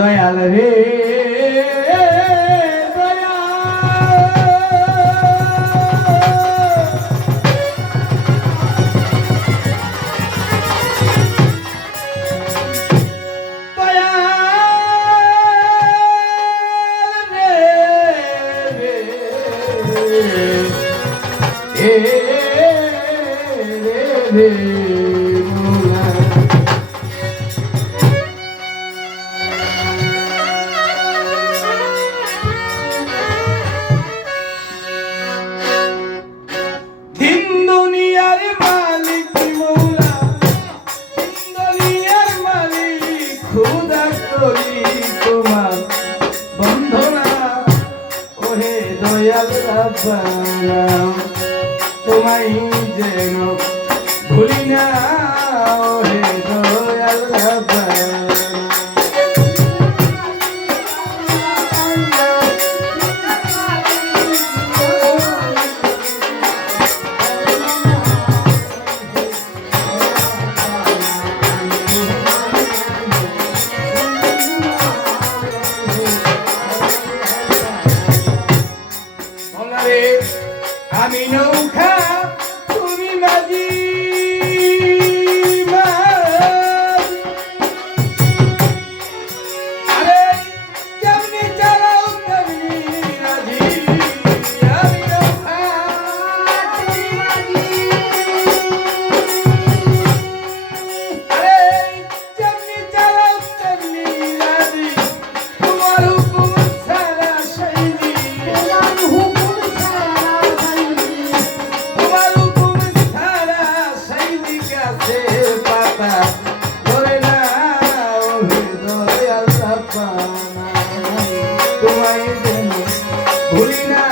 দয়াল রে তোমায় যেন ভুলি না হে দয়াল আমি নৌকা তুমি মাঝি আরে যেমনি চালাও তেমনি রাজি আমি নৌকা তুমি মাঝি আরে যেমনি চালাও তেমনি রাজি তোমার হুকুম ছাড়া শৈলী তোমার হুকুম ধরে না দয়াল তোমায় যেন ভুলি না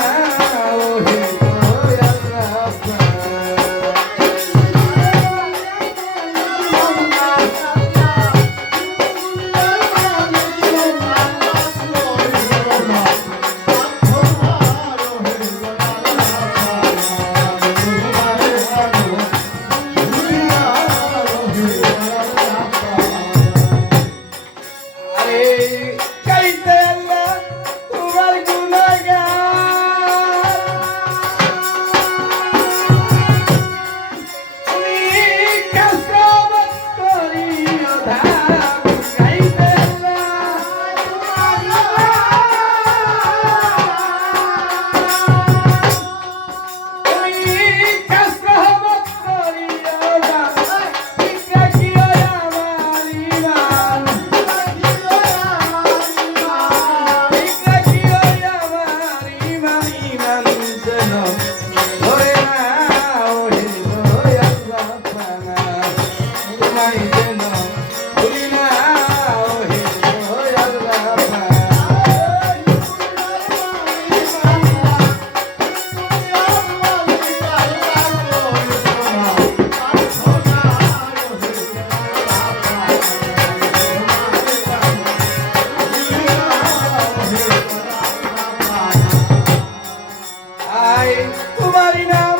তোমারই নাম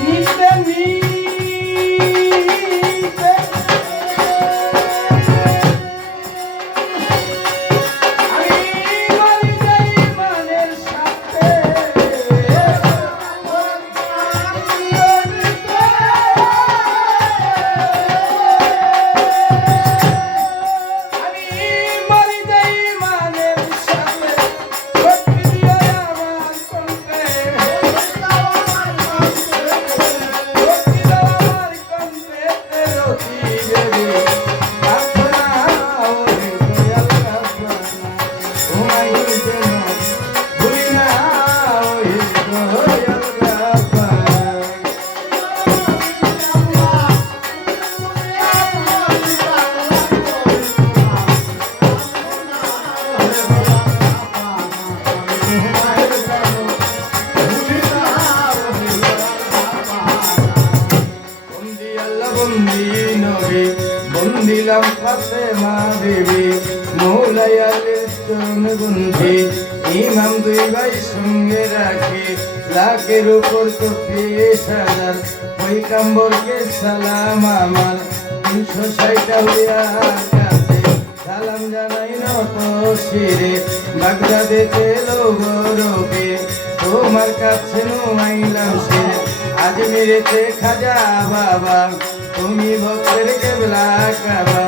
নিতে নিতে আমি মরি যাই মনের সাথে আমি মরি যাই মনের সাথে বন্দিলাম ফাতেমা বিবি মৌলায়ালের চরণবন্ধি ইমাম দুই ভাই সঙ্গে রাখি লাখের উপর তো 30,000 পয়গম্বরকে সালাম আমার 360 হইয়া কাছে সালাম জানাই নত শিরে বাগদাদেতে লোগরবে তোমার কাছে নুমাইলাম শিরে আজমিরেতে খাজা বাবা তুমি ভক্তের কেবলা কাবা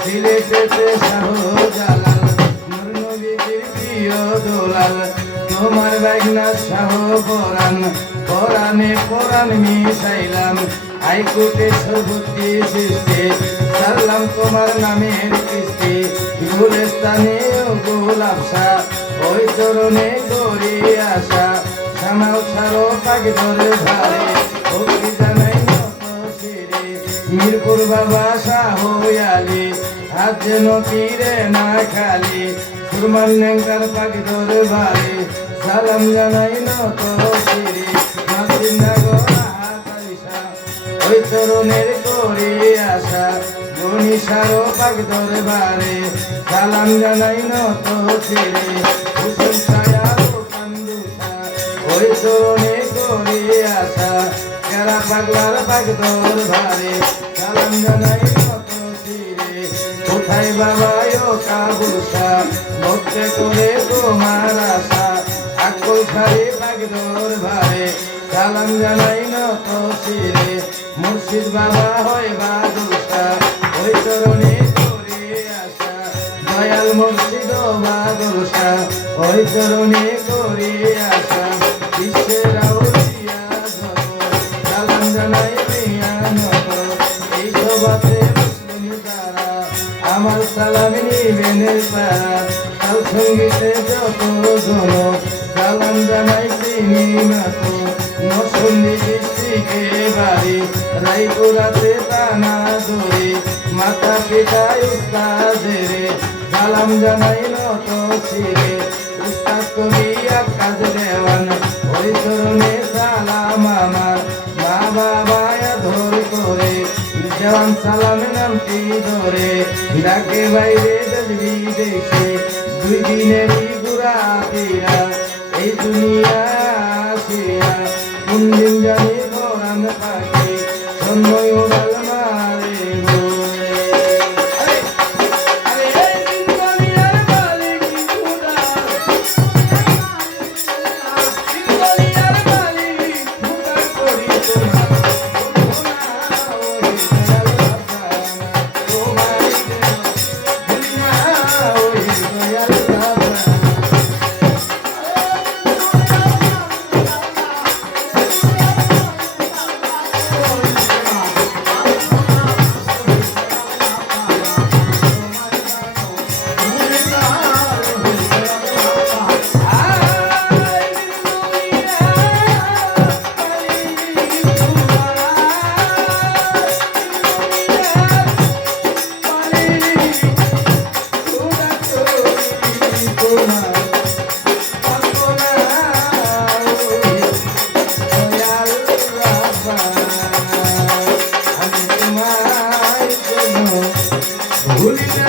সিলেটেতে শাহজালাল নূর নবীজির প্রিয় দোলাল তোমার বাগনা শাহ পরাণ পরাণে পরাণ মিশাইলাম হাইকোর্টে সর্বতি সৃষ্টি সারলাম তোমার নামের কিস্তি গুলস্তানে গোলাপ শাহ ওই চরণে গড়ি আসা শ্যামাল ছাড়ো পাক ধরে ধারে ভক্তি জানাই নত শিরে মিরপুর বাবা শাহ আলী হাত যেন তীরে না খালি সুরমান ন্যাংকার পাক ধরে ভারে সালাম জানাই নত শিরে মাসিনাগর ওই তরুণের করে আসা গণিসারো পাক দরবারে সালাম জানাই নত ছেড়ে হুসেন ছায়ারো কান্দুসা ওই তরুণে করে আসা কেরা পাগলার পাক দরবারে সালাম জানাই নত ছেড়ে কোথায় বাবা ও কাবুসা ভক্তে করে তোমার আশা আকল খারে পাক দরবারে সালাম জানাই নত শিরে মুর্শিদ বাবা হয় বাদুসা ওই চরণে করে আসা দয়াল মুর্শিদ বাদুসা ওই চরণে করে আসা বিশ্বের আউলিয়া যত সালাম জানাই মিয়া নত এই সবাতে মুসলিম তারা আমার সালাম নিবেন তারা কাল সঙ্গীতে যত জন সালাম জানাই চিনি নত নরসিংদী ডিস্ট্রিক্টে বাড়ি রায়পুরাতে টানা ধরে মাতা পিতা উস্তাদের সালাম জানাই নত শিরে উস্তাদ কবি আকাশ দেওয়ান ওই চরণে সালাম আমার মা বাবা ধর করে দেওয়ান সালাম নামটি ধরে ডাকে বাইরে দেশ বিদেশে দুই দিনেরই ঘুরা ফিরা এই দুনিয়া আসিয়া কোন দিন জানি পরাণ পাখি সময় উড়াল মারে ভুলি না